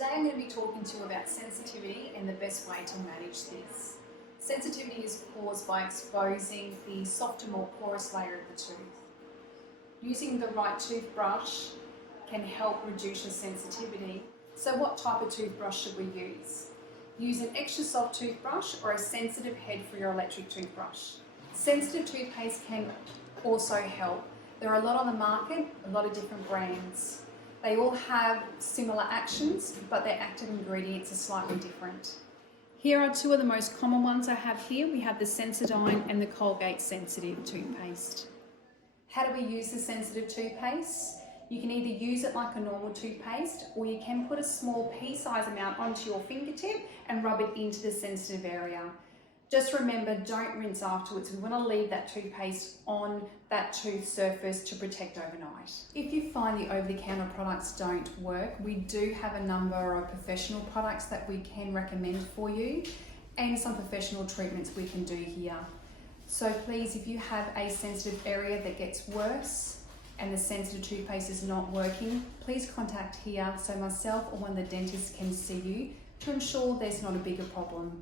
Today I'm going to be talking to you about sensitivity and the best way to manage this. Sensitivity is caused by exposing the softer, more porous layer of the tooth. Using the right toothbrush can help reduce your sensitivity. So what type of toothbrush should we use? Use an extra soft toothbrush or a sensitive head for your electric toothbrush. Sensitive toothpaste can also help. There are a lot on the market, a lot of different brands. They all have similar actions, but their active ingredients are slightly different. Here are two of the most common ones I have here. We have the Sensodyne and the Colgate Sensitive toothpaste. How do we use the sensitive toothpaste? You can either use it like a normal toothpaste, or you can put a small pea-sized amount onto your fingertip and rub it into the sensitive area. Just remember, don't rinse afterwards. We want to leave that toothpaste on that tooth surface to protect overnight. If you find the over-the-counter products don't work, we do have a number of professional products that we can recommend for you and some professional treatments we can do here. So please, if you have a sensitive area that gets worse and the sensitive toothpaste is not working, please contact here so myself or one of the dentists can see you to ensure there's not a bigger problem.